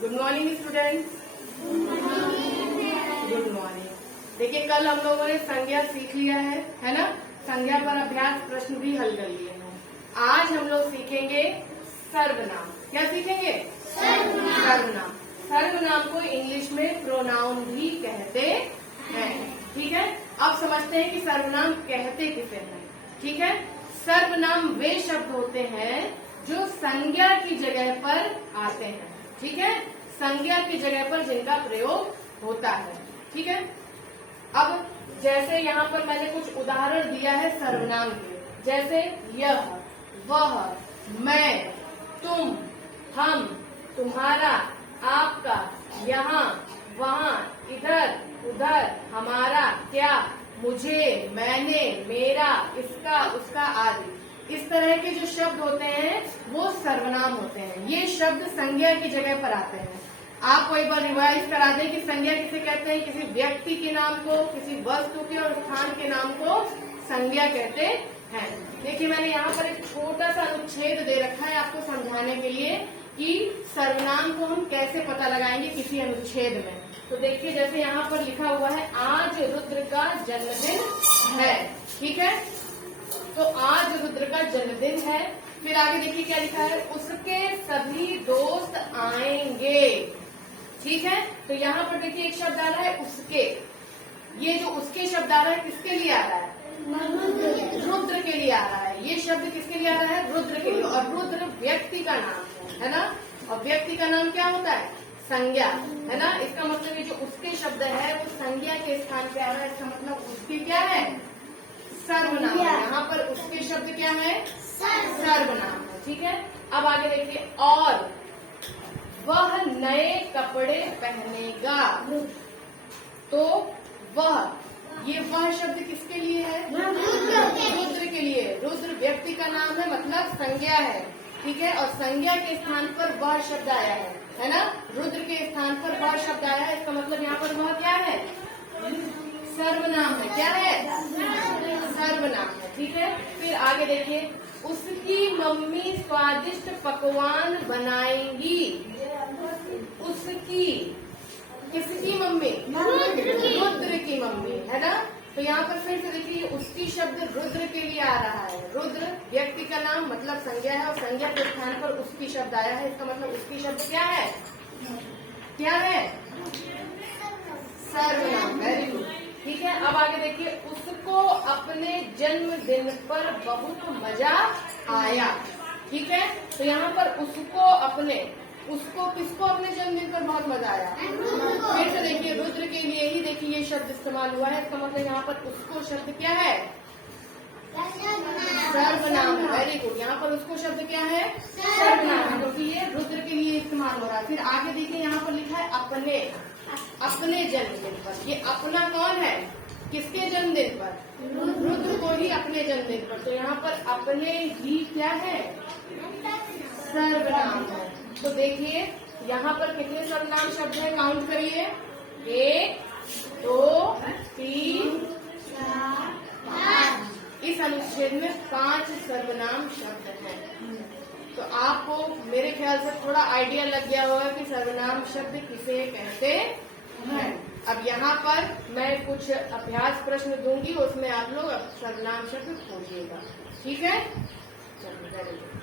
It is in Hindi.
Good morning students. Good morning. देखिए कल हम लोगों ने संज्ञा सीख लिया है ना। संज्ञा पर अभ्यास प्रश्न भी हल कर लिए हैं। आज हम लोग सीखेंगे सर्वनाम। क्या सीखेंगे? सर्वनाम। सर्वनाम को इंग्लिश में प्रोनाउन भी कहते हैं। ठीक है, अब समझते हैं कि सर्वनाम कहते किसे हैं। ठीक है, सर्वनाम वे शब्द होते हैं जो संज्ञा की जगह पर आते हैं। ठीक है, संज्ञा की जगह पर जिनका प्रयोग होता है। ठीक है, अब जैसे यहाँ पर मैंने कुछ उदाहरण दिया है सर्वनाम के, जैसे यह, वह, मैं, तुम, हम, तुम्हारा, आपका, यहाँ, वहाँ, इधर, उधर, हमारा, क्या, मुझे, मैंने, मेरा, इसका, उसका आदि। इस तरह के जो शब्द होते हैं वो सर्वनाम होते हैं। ये शब्द संज्ञा की जगह पर आते हैं। आपको एक बार रिवाइज करा दें कि संज्ञा किसे कहते हैं। किसी व्यक्ति के नाम को, किसी वस्तु के और स्थान के नाम को संज्ञा कहते हैं। देखिए मैंने यहाँ पर एक छोटा सा अनुच्छेद दे रखा है आपको समझाने के लिए कि सर्वनाम को हम कैसे पता लगाएंगे किसी अनुच्छेद में। तो देखिए जैसे यहाँ पर लिखा हुआ है आज रुद्र का जन्मदिन है। ठीक है, तो आज रुद्र का जन्मदिन है। फिर आगे देखिए क्या लिखा है, उसके सभी दोस्त आएंगे। ठीक है, तो यहाँ पर देखिए एक शब्द आ रहा है उसके। ये जो उसके शब्द आ रहा है किसके लिए आ रहा है? रुद्र के लिए आ रहा है। ये शब्द किसके लिए आ रहा है? रुद्र के लिए। और रुद्र व्यक्ति का नाम है ना। और व्यक्ति का नाम क्या होता है? संज्ञा, है ना। इसका मतलब ये जो उसके शब्द है वो संज्ञा के स्थान पे आ रहा है। इसका मतलब उसके क्या है? सर्वनाम। यहाँ पर उसके शब्द क्या है? सर्वनाम है। ठीक है, अब आगे देखिए, और वह नए कपड़े पहनेगा। तो वह, ये वह शब्द किसके लिए है? रुद्र के लिए। रुद्र व्यक्ति का नाम है, मतलब संज्ञा है। ठीक है, और संज्ञा के स्थान पर वह शब्द आया है ना। रुद्र के स्थान पर वह शब्द आया है। इसका मतलब यहाँ पर वह क्या है? सर्वनाम है। क्या है? सर्वनाम है। ठीक है, फिर आगे देखिए, उसकी मम्मी स्वादिष्ट पकवान बनाएंगी। उसकी, किसकी मम्मी? रुद्र की मम्मी, है ना। तो यहाँ पर फिर से देखिए उसकी शब्द रुद्र के लिए आ रहा है। रुद्र व्यक्ति का नाम मतलब संज्ञा है, और संज्ञा के स्थान पर उसकी शब्द आया है। इसका मतलब उसकी शब्द क्या है? क्या है? सर्वनाम। Very good. ठीक है, अब आगे देखिए, उसको अपने जन्मदिन पर बहुत मजा आया। ठीक है, तो यहाँ पर उसको अपने, उसको किसको अपने जन्मदिन पर बहुत मजा आया? फिर से देखिए रुद्र के लिए ही देखिए ये शब्द इस्तेमाल हुआ है। इसका मतलब यहाँ पर उसको शब्द क्या है? सर्वनाम है। Very good. यहाँ पर उसको शब्द क्या है? सर्वनाम है, क्योंकि ये रुद्र के लिए इस्तेमाल हो रहा है। फिर आगे देखिए यहाँ पर लिखा है अपने, अपने जन्मदिन पर। ये अपना कौन है? किसके जन्मदिन पर? रुद्र को ही अपने जन्मदिन पर। तो यहाँ पर अपने ही क्या है? सर्वनाम है। तो देखिए यहाँ पर कितने सर्वनाम शब्द हैं? काउंट करिए। 1, 2, 3, 4, 5। इस अनुच्छेद में 5 सर्वनाम शब्द हैं। तो आपको मेरे ख्याल से थोड़ा आइडिया लग गया होगा कि सर्वनाम शब्द किसे कहते हैं। अब यहाँ पर मैं कुछ अभ्यास प्रश्न दूंगी, उसमें आप लोग सर्वनाम शब्द खोजिएगा। ठीक है, चलिए।